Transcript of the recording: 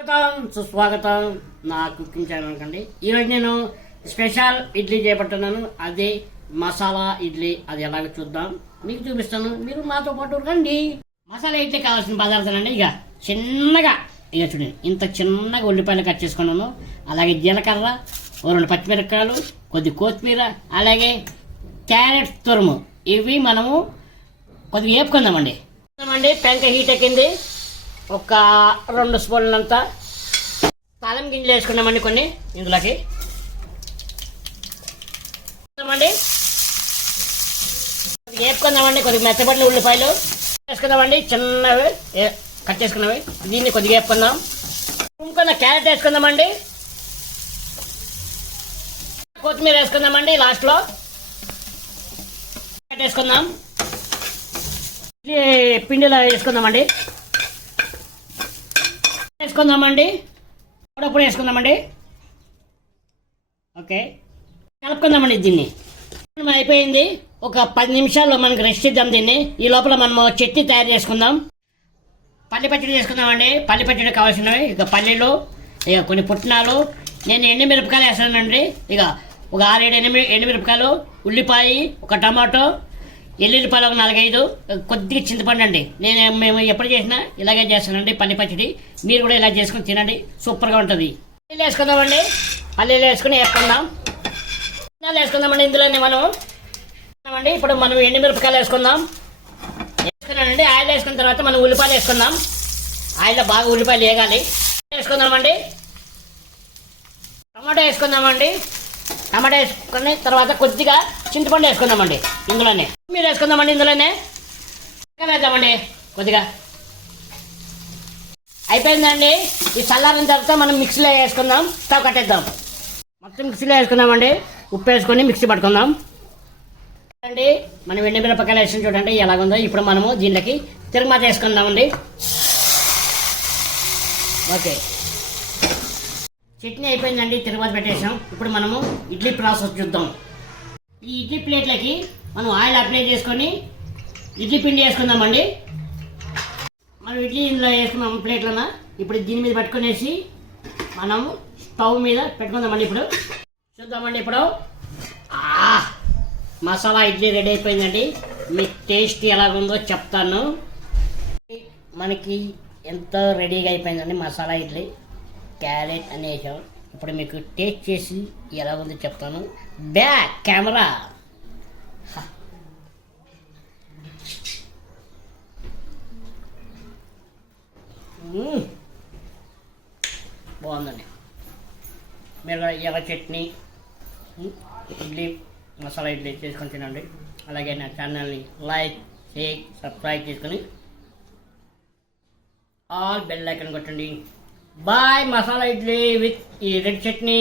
స్వాగతం సుస్వాగతం నా కుకింగ్ ఛానల్ కండి. ఈరోజు నేను స్పెషల్ ఇడ్లీ చేపడుతున్నాను. అదే మసాలా ఇడ్లీ. అది ఎలాగో చూద్దాం, మీకు చూపిస్తాను. మీరు నాతో పాటు రండి. మసాలా ఇడ్లీ కావాల్సిన పదార్థాలు అండి. ఇక చిన్నగా చూడండి, ఇంత చిన్నగా ఉల్లిపాయలు కట్ చేసుకున్నాను. అలాగే జీలకర్ర, ఓ 2 పచ్చిమిరపకాయలు, కొద్ది కొత్తిమీర, అలాగే క్యారెట్ తురుము. ఇవి మనము కొద్దిగా వేపుకుందామండి. పెంక హీట్ ఎక్కింది. ఒక 2 స్పూన్లంతా తాళం గింజలు వేసుకున్నామండి. కొన్ని ఇందులోకి వేపుకుందామండి. కొద్దిగా మెత్తబడిన ఉల్లిపాయలు వేసుకుందామండి, చిన్నవి కట్ చేసుకున్నవి. దీన్ని కొద్దిగా వేపుకుందాం. తురుముకున్న క్యారెట్ వేసుకుందామండి. కొత్తిమీర వేసుకుందామండి. లాస్ట్లో వేసుకుందాం. పిండిలో వేసుకుందామండి. అప్పుడప్పుడు వేసుకుందామండి. ఓకే, కలుపుకుందామండి. దీన్ని అయిపోయింది. ఒక 10 నిమిషాల్లో మనకి రెస్ట్ ఇద్దాం దీన్ని. ఈ లోపల మనము చట్నీ తయారు చేసుకుందాం. పల్లి పచ్చడి చేసుకుందామండి. పల్లి పచ్చడి కావాల్సినవి ఇక పల్లీలు, ఇక కొన్ని పుట్నాలు, నేను ఎండుమిరపకాయలు వేస్తానండి. ఇక ఒక 6-7 ఎండుమిరపకాయలు, ఉల్లిపాయ, ఒక టమాటో, ఎల్లుల్లిపాయలు ఒక 4-5, కొద్దిగా చింతపండు అండి. మేము ఎప్పుడు చేసినా ఇలాగే చేస్తానండి పల్లి పచ్చడి. మీరు కూడా ఇలా చేసుకుని తినండి, సూపర్గా ఉంటుంది. పల్లీలు వేసుకుందామండి. పల్లీలు వేసుకుని వేసుకుందాం. వేసుకుందామండి. ఇందులోనే మనం ఇప్పుడు మనం ఎండుమిరపకాయలు వేసుకుందాం. వేసుకున్నానండి. ఆయిల్ వేసుకున్న తర్వాత మనం ఉల్లిపాయలు వేసుకుందాం. ఆయిల్లో బాగా ఉల్లిపాయలు వేగాలి. వేసుకుందామండి. టమాటో వేసుకుందామండి. టమాటా వేసుకుని తర్వాత కొద్దిగా చింతపండు వేసుకుందామండి. ఇందులోనే మీరు వేసుకుందామండి. ఇందులోనే వేద్దామండి. కొద్దిగా అయిపోయిందండి. ఈ చల్లారిన తర్వాత మనం మిక్సీలో వేసుకుందాం. స్టవ్ కట్టేద్దాం. మొత్తం మిక్సీలో వేసుకుందామండి. ఉప్పు వేసుకొని మిక్సీ పట్టుకుందాం అండి. మనం ఎండుమిరపకాయలు వేసుకుని చూడండి ఎలాగుందో. ఇప్పుడు మనము దీనికి తిరుగుమాత వేసుకుందామండి. ఓకే, చట్నీ అయిపోయిందండి. తిరుగుబాటు పెట్టేసాం. ఇప్పుడు మనము ఇడ్లీ ప్రాసెస్ చూద్దాం. ఈ ఇడ్లీ ప్లేట్లకి మనం ఆయిల్ అప్లై చేసుకొని ఇడ్లీ పిండి వేసుకుందామండి. మనం ఇడ్లీ ఇందులో వేసుకున్నాం ప్లేట్లన. ఇప్పుడు దీని మీద పెట్టుకునేసి మనం స్టవ్ మీద పెట్టుకుందామండి. ఇప్పుడు చూద్దామండి. ఇప్పుడు మసాలా ఇడ్లీ రెడీ అయిపోయిందండి. మీ టేస్ట్ ఎలాగుందో చెప్తాను. మనకి ఎంతో రెడీగా అయిపోయిందండి మసాలా ఇడ్లీ. క్యారెట్ అనేసాం. ఇప్పుడు మీకు టేస్ట్ చేసి ఎలా ఉందో చెప్తాను. Back camera. బాగుందండి. మీరు ఎర్ర చట్నీ, ఇడ్లీ, మసాలా ఇడ్లీ చేసుకొని తినండి. అలాగే నా ఛానల్ని లైక్, షేర్, సబ్స్క్రైబ్ చేసుకొని ఆల్ బెల్ ఐకాన్ కొట్టండి. Bye. Masala idli with red chutney.